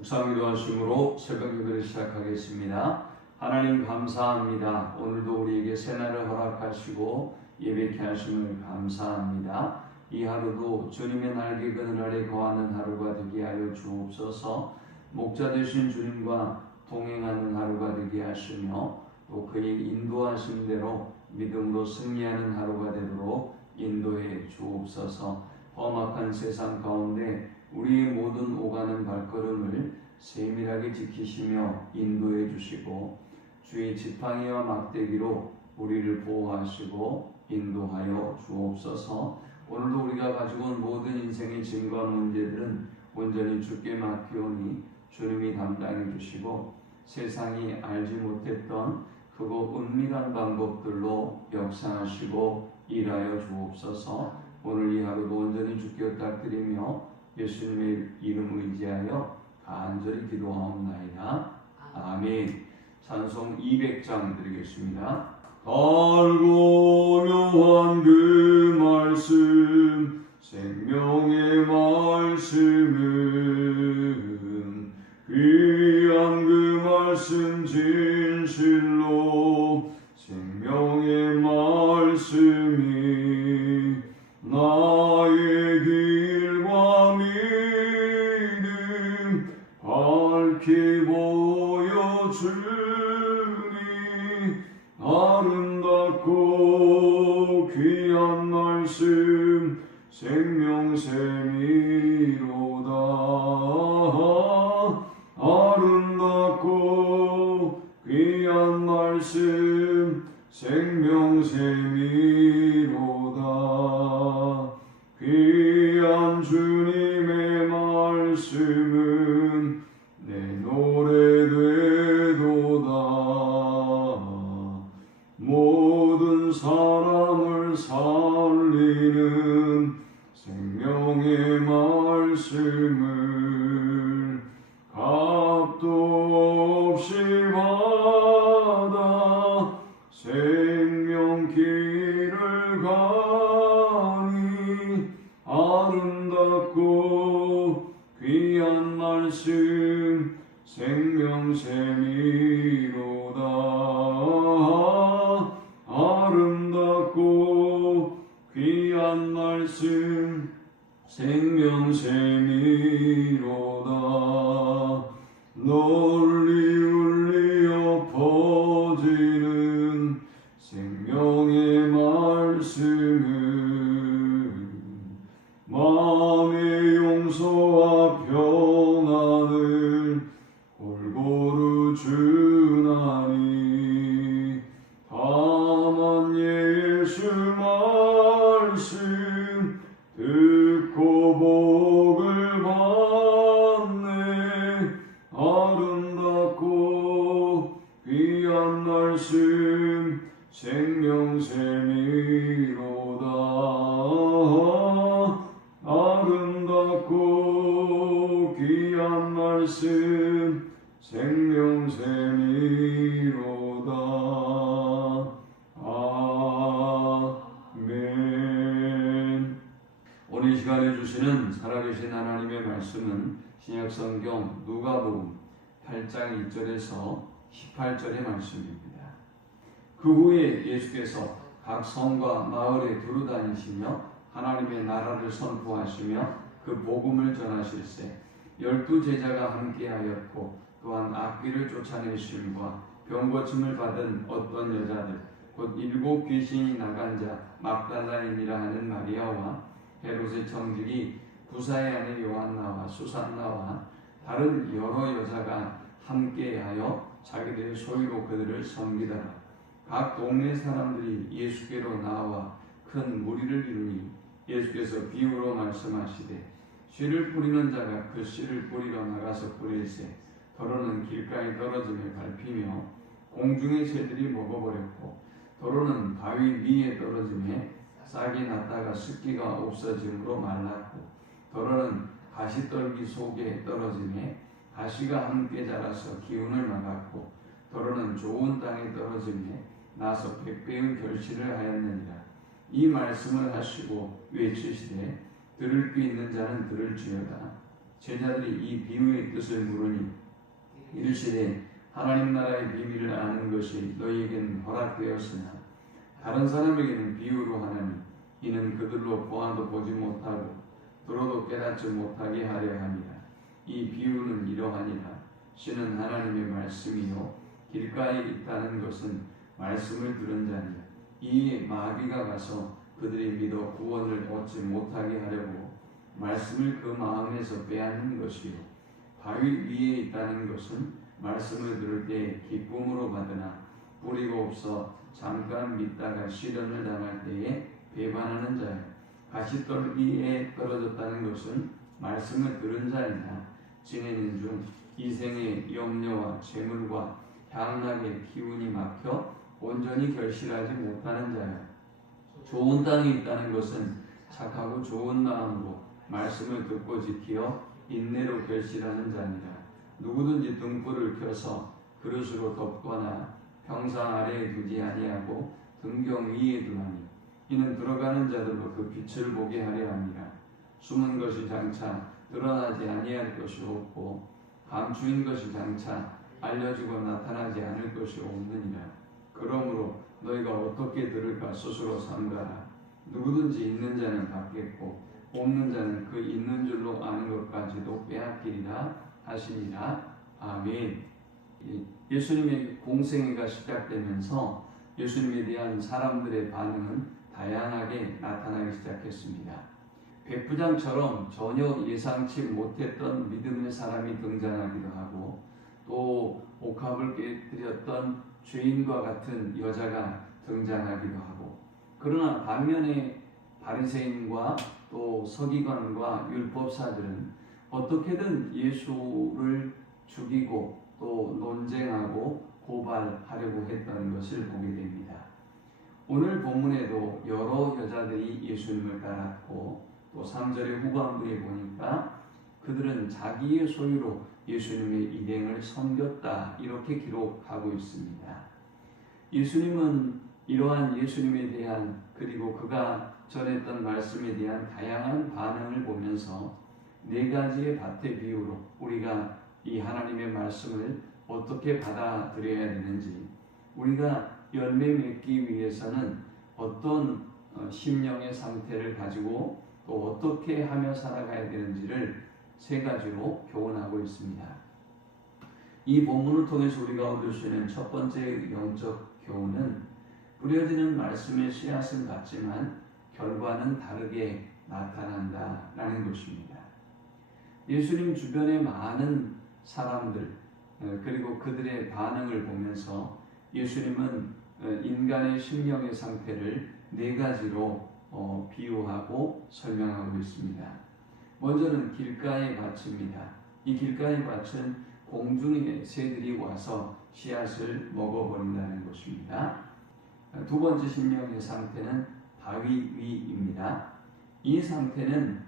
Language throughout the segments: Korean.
묵상기도 하심으로 새벽 예배를 시작하겠습니다. 하나님 감사합니다. 오늘도 우리에게 새날을 허락하시고 예배케 하심을 감사합니다. 이 하루도 주님의 날개 그늘 아래 거하는 하루가 되게 하여 주옵소서. 목자 되신 주님과 동행하는 하루가 되게 하시며 또 그의 인도하신 대로 믿음으로 승리하는 하루가 되도록 인도해 주옵소서. 험악한 세상 가운데 우리의 모든 오가는 발걸음을 세밀하게 지키시며 인도해 주시고 주의 지팡이와 막대기로 우리를 보호하시고 인도하여 주옵소서. 오늘도 우리가 가지고 온 모든 인생의 짐과 문제들은 온전히 주께 맡기오니 주님이 담당해 주시고 세상이 알지 못했던 크고 은밀한 방법들로 역사하시고 일하여 주옵소서. 오늘 이 하루도 온전히 주께 부탁드리며 예수님의 이름 의지하여 간절히 기도하옵나이다. 아멘. 찬송 200장 드리겠습니다. 달고 묘한 그 말씀 생명의 말씀은 귀한 그 말씀 진실로 생명의 말씀이 나의 길과 믿음 밝히 보여주니 아름답고 귀한 말씀 생명샘이로다. 아름답고 귀한 말씀 생명샘이로다. 귀한 주님의 말씀은 내 노래 되도다. 모든 사람을 살리는 생명의 말씀을 값도 없이 받아 생명길을 가니 아름답고 귀한 말씀 생명샘이로다. 아름답고 귀한 말씀 생명샘이로다. 널리 울리어 퍼지는 생명의 말씀은 마음의 용서와 평안을 골고루 주나니 다만 예수 말씀 듣고 복을 받네. 아름답고 귀한 말씀 생명샘이로다. 아름답고 귀한 말씀 생명샘이로다. 아멘. 오늘 시간에 주시는 살아계신 하나님의 말씀은 신약성경 누가복음 8장 1절에서 18절의 말씀입니다. 그 후에 예수께서 각 성과 마을에 두루 다니시며 하나님의 나라를 선포하시며 그 복음을 전하실세 12 제자가 함께하였고 또한 악귀를 쫓아내심과 병고침을 받은 어떤 여자들 곧 7 귀신이 나간 자 막달라인이라 하는 마리아와 헤롯의 청지기 구사의 아내 요한나와 수산나와 다른 여러 여자가 함께하여 자기들의 소유로 그들을 섬기다가 각 동네 사람들이 예수께로 나와 큰 무리를 이루니 예수께서 비유로 말씀하시되 씨를 뿌리는 자가 그 씨를 뿌리러 나가서 뿌릴새 더러는 길가에 떨어짐에 밟히며 공중의 새들이 먹어버렸고 더러는 바위 위에 떨어짐에 싹이 났다가 습기가 없어짐으로 말랐고 더러는 가시떨기 속에 떨어짐에 가시가 함께 자라서 기운을 막았고 더러는 좋은 땅에 떨어짐에 나서 100배의 결실을 하였느니라. 이 말씀을 하시고 외치시되 들을 귀 있는 자는 들을지어다. 제자들이 이 비유의 뜻을 물으니 이르시되 하나님 나라의 비밀을 아는 것이 너희에게는 허락되었으나 다른 사람에게는 비유로 하나니 이는 그들로 보아도 보지 못하고 들어도 깨닫지 못하게 하려 함이라. 이 비유는 이러하니라. 신은 하나님의 말씀이요 길가에 있다는 것은 말씀을 들은 자니라. 이에 마귀가 가서 그들이 믿어 구원을 얻지 못하게 하려고 말씀을 그 마음에서 빼앗는 것이요 바위 위에 있다는 것은 말씀을 들을 때에 기쁨으로 받으나 뿌리가 없어 잠깐 믿다가 시련을 당할 때에 배반하는 자요 가시떨기에 떨어졌다는 것은 말씀을 들은 자이나 지내는 중 이생의 염려와 재물과 향락의 기운이 막혀 온전히 결실하지 못하는 자요 좋은 땅에 있다는 것은 착하고 좋은 마음으로 말씀을 듣고 지키어 인내로 결실하는 자니라. 누구든지 등불을 켜서 그릇으로 덮거나 평상 아래에 두지 아니하고 등경 위에 두나니 이는 들어가는 자들로 그 빛을 보게 하려 함이라. 숨은 것이 장차 드러나지 아니할 것이 없고 감추인 것이 장차 알려지고 나타나지 않을 것이 없느니라. 그러므로 너희가 어떻게 들을까 스스로 삼가라. 누구든지 있는 자는 받겠고 없는 자는 그 있는 줄로 아는 것까지도 빼앗기리라 하시니라. 아멘. 예수님의 공생애가 시작되면서 예수님에 대한 사람들의 반응은 다양하게 나타나기 시작했습니다. 백부장처럼 전혀 예상치 못했던 믿음의 사람이 등장하기도 하고 또 옥합을 깨뜨렸던 죄인과 같은 여자가 등장하기도 하고 그러나 반면에 바리새인과 또 서기관과 율법사들은 어떻게든 예수를 죽이고 또 논쟁하고 고발하려고 했던 것을 보게 됩니다. 오늘 본문에도 여러 여자들이 예수님을 따랐고 또 3절의 후반부에 보니까 그들은 자기의 소유로 예수님의 일행을 섬겼다 이렇게 기록하고 있습니다. 예수님은 이러한 예수님에 대한 그리고 그가 전했던 말씀에 대한 다양한 반응을 보면서 네 가지의 밭의 비유로 우리가 이 하나님의 말씀을 어떻게 받아들여야 되는지 우리가 열매 맺기 위해서는 어떤 심령의 상태를 가지고 또 어떻게 하며 살아가야 되는지를 세 가지로 교훈하고 있습니다. 이 본문을 통해서 우리가 얻을 수 있는 첫 번째 영적 교훈은 뿌려지는 말씀의 씨앗은 같지만 결과는 다르게 나타난다라는 것입니다. 예수님 주변의 많은 사람들 그리고 그들의 반응을 보면서 예수님은 인간의 심령의 상태를 네 가지로 비유하고 설명하고 있습니다. 먼저는 길가의 밭입니다. 이 길가의 밭은 공중의 새들이 와서 씨앗을 먹어버린다는 것입니다. 두 번째 심령의 상태는 바위 위입니다. 이 상태는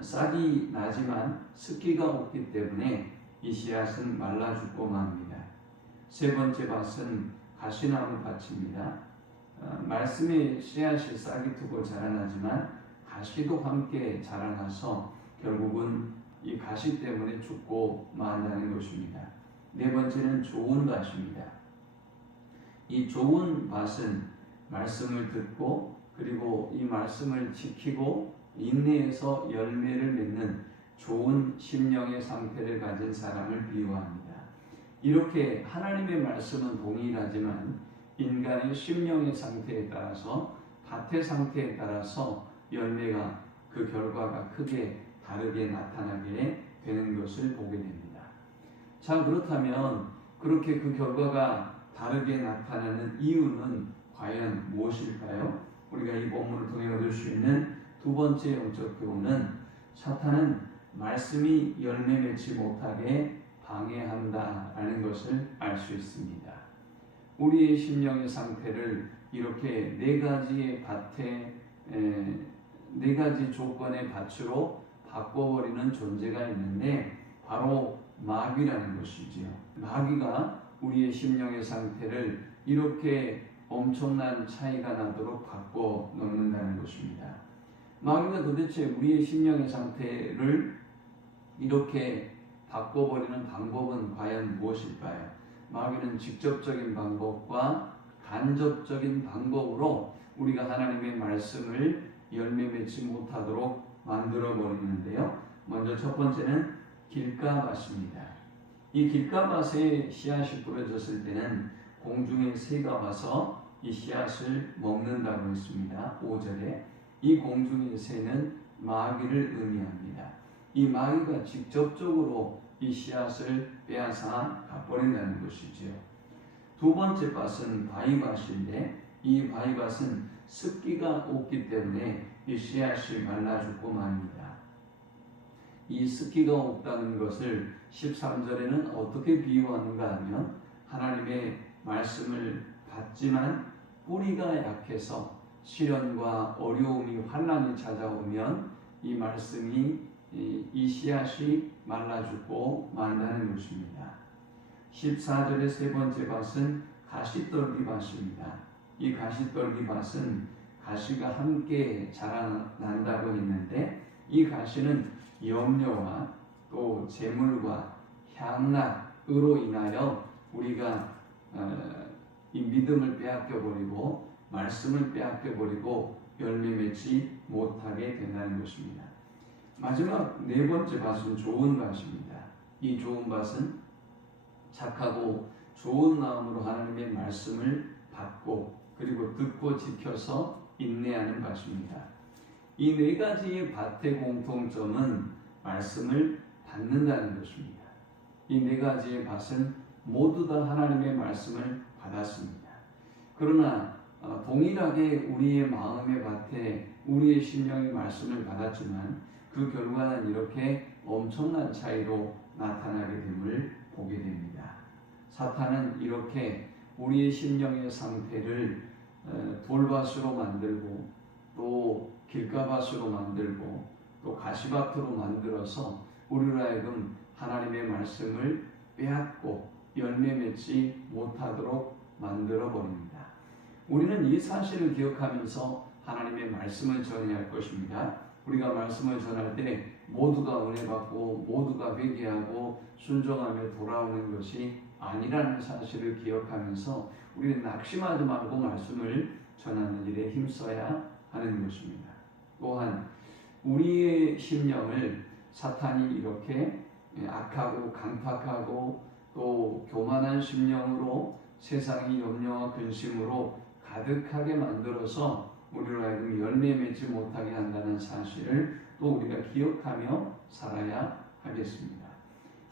싹이 나지만 습기가 없기 때문에 이 씨앗은 말라 죽고 맙니다. 세 번째 밭은 가시나무 밭입니다. 말씀의 씨앗이 싹이 트고 자라나지만 가시도 함께 자라나서 결국은 이 가시 때문에 죽고 만다는 것입니다. 네 번째는 좋은 밭입니다. 이 좋은 밭은 말씀을 듣고 그리고 이 말씀을 지키고 인내해서 열매를 맺는 좋은 심령의 상태를 가진 사람을 비유합니다. 이렇게 하나님의 말씀은 동일하지만 인간의 심령의 상태에 따라서 밭의 상태에 따라서 열매가 그 결과가 크게 다르게 나타나게 되는 것을 보게 됩니다. 자, 그렇다면 그렇게 그 결과가 다르게 나타나는 이유는 과연 무엇일까요? 우리가 이 본문을 통해 얻을 수 있는 두 번째 영적 교훈은 사탄은 말씀이 열매 맺지 못하게 방해한다라는 것을 알 수 있습니다. 우리의 심령의 상태를 이렇게 네 가지의 밭에 네 가지 조건의 밭으로 바꿔버리는 존재가 있는데 바로 마귀라는 것이지요. 마귀가 우리의 심령의 상태를 이렇게 엄청난 차이가 나도록 바꿔 놓는다는 것입니다. 마귀가 도대체 우리의 심령의 상태를 이렇게 바꿔버리는 방법은 과연 무엇일까요? 마귀는 직접적인 방법과 간접적인 방법으로 우리가 하나님의 말씀을 열매 맺지 못하도록 만들어 버리는데요. 먼저 첫 번째는 길가밭입니다. 이 길가밭에 씨앗이 뿌려졌을 때는 공중의 새가 와서 이 씨앗을 먹는다고 했습니다. 5절에 이 공중의 새는 마귀를 의미합니다. 이 마귀가 직접적으로 이 씨앗을 빼앗아 가버린다는 것이지요. 두 번째 밭은 바위밭인데 이 바위밭은 습기가 없기 때문에 이 씨앗이 말라 죽고 맙니다. 이 습기가 없다는 것을 13절에는 어떻게 비유하는가 하면 하나님의 말씀을 받지만 뿌리가 약해서 시련과 어려움이 환난이 찾아오면 이 말씀이 이 씨앗이 말라 죽고 만다는 것입니다. 14절의 세 번째 밭은 가시떨기 밭입니다. 이 가시떨기 밭은 가시가 함께 자라난다고 했는데 이 가시는 염려와 또 재물과 향락으로 인하여 우리가 이 믿음을 빼앗겨버리고 말씀을 빼앗겨버리고 열매 맺지 못하게 된다는 것입니다. 마지막 네 번째 밭은 좋은 밭입니다. 이 좋은 밭은 착하고 좋은 마음으로 하나님의 말씀을 받고 그리고 듣고 지켜서 인내하는 밭입니다. 이 네 가지의 밭의 공통점은 말씀을 받는다는 것입니다. 이 네 가지의 밭은 모두 다 하나님의 말씀을 받았습니다. 그러나 동일하게 우리의 마음의 밭에 우리의 심령의 말씀을 받았지만 그 결과는 이렇게 엄청난 차이로 나타나게 됨을 보게 됩니다. 사탄은 이렇게 우리의 심령의 상태를 돌밭으로 만들고 또 길가밭으로 만들고 또 가시밭으로 만들어서 우리로 하여금 하나님의 말씀을 빼앗고 열매 맺지 못하도록 만들어 버립니다. 우리는 이 사실을 기억하면서 하나님의 말씀을 전해야 할 것입니다. 우리가 말씀을 전할 때 모두가 은혜 받고 모두가 회개하고 순종하며 돌아오는 것이 아니라는 사실을 기억하면서 우리는 낙심하지 말고 말씀을 전하는 일에 힘써야 하는 것입니다. 또한 우리의 심령을 사탄이 이렇게 악하고 강팍하고 또 교만한 심령으로 세상의 염려와 근심으로 가득하게 만들어서 우리로 하여금 열매 맺지 못하게 한다는 사실을 또 우리가 기억하며 살아야 하겠습니다.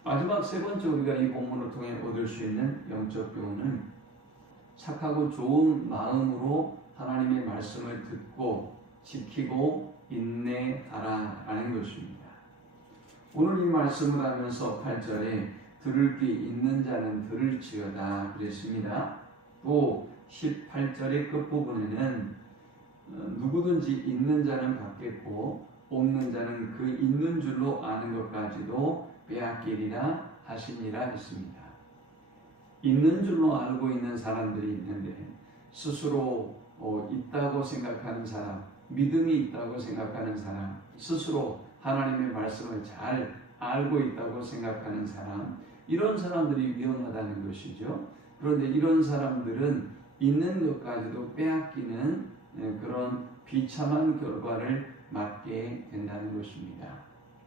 마지막 세 번째 우리가 이 본문을 통해 얻을 수 있는 영적 교훈은 착하고 좋은 마음으로 하나님의 말씀을 듣고 지키고 인내하라라는 것입니다. 오늘 이 말씀을 하면서 8절에 들을 귀 있는 자는 들을지어다 그랬습니다. 또 18절의 끝부분에는 누구든지 있는 자는 받겠고 없는 자는 그 있는 줄로 아는 것까지도 빼앗기리라 하시니라 했습니다. 있는 줄로 알고 있는 사람들이 있는데 스스로 있다고 생각하는 사람, 믿음이 있다고 생각하는 사람, 스스로 하나님의 말씀을 잘 알고 있다고 생각하는 사람, 이런 사람들이 위험하다는 것이죠. 그런데 이런 사람들은 있는 것까지도 빼앗기는 그런 비참한 결과를 맞게 된다는 것입니다.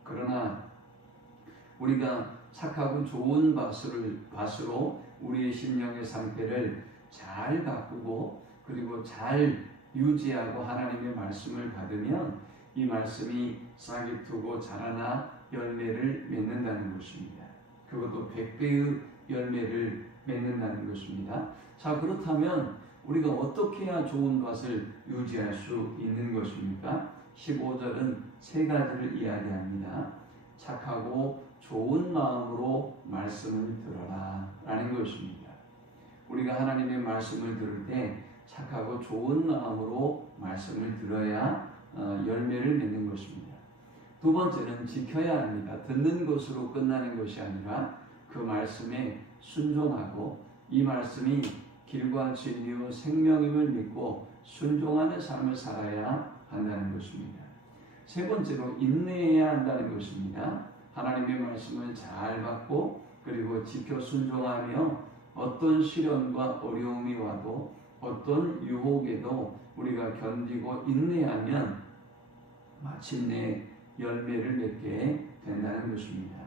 그러나 우리가 착하고 좋은 밭으로 우리의 심령의 상태를 잘 가꾸고 그리고 잘 유지하고 하나님의 말씀을 받으면 이 말씀이 싹이 트고 자라나 열매를 맺는다는 것입니다. 그것도 100배의 열매를 맺는다는 것입니다. 자, 그렇다면 우리가 어떻게 해야 좋은 밭을 유지할 수 있는 것입니까? 15절은 세 가지를 이야기합니다. 착하고 좋은 마음으로 말씀을 들어라 라는 것입니다. 우리가 하나님의 말씀을 들을 때 착하고 좋은 마음으로 말씀을 들어야 열매를 맺는 것입니다. 두 번째는 지켜야 합니다. 듣는 것으로 끝나는 것이 아니라 그 말씀에 순종하고 이 말씀이 길과 진리요 생명임을 믿고 순종하는 삶을 살아야 한다는 것입니다. 세 번째로 인내해야 한다는 것입니다. 하나님의 말씀을 잘 받고 그리고 지켜 순종하며 어떤 시련과 어려움이 와도 어떤 유혹에도 우리가 견디고 인내하면 마침내 열매를 맺게 된다는 것입니다.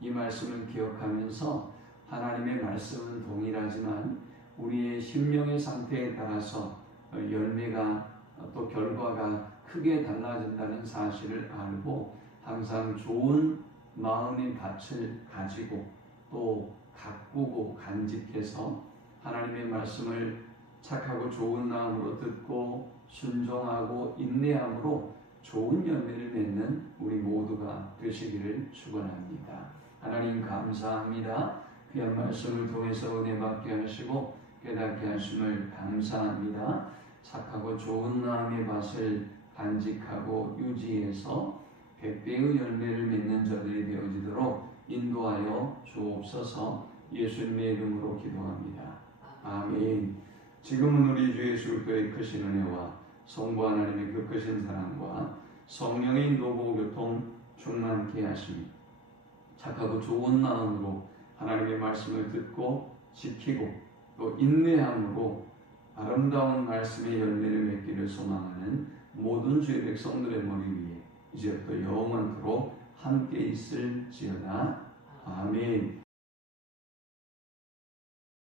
이 말씀을 기억하면서 하나님의 말씀은 동일하지만 우리의 심령의 상태에 따라서 열매가 또 결과가 크게 달라진다는 사실을 알고 항상 좋은 마음의 밭을 가지고 또 가꾸고 간직해서 하나님의 말씀을 착하고 좋은 마음으로 듣고 순종하고 인내함으로 좋은 열매를 맺는 우리 모두가 되시기를 축원합니다. 하나님 감사합니다. 귀한 말씀을 통해서 은혜 받게 하시고 깨닫게 하심을 감사합니다. 착하고 좋은 마음의 밭을 간직하고 유지해서 100배의 열매를 맺는 자들이 되어지도록 인도하여 주옵소서. 예수님의 이름으로 기도합니다. 아멘. 지금은 우리 주 예수 그리스도의 크신 은혜와 성부 하나님의 그 크신 사랑과 성령의 인도고 교통 충만케 하시니 착하고 좋은 마음으로 하나님의 말씀을 듣고 지키고 또 인내함으로 아름다운 말씀의 열매를 맺기를 소망하는 모든 주의 백성들의 머리 위에 이제부터 영원토록 함께 있을지어다. 아멘.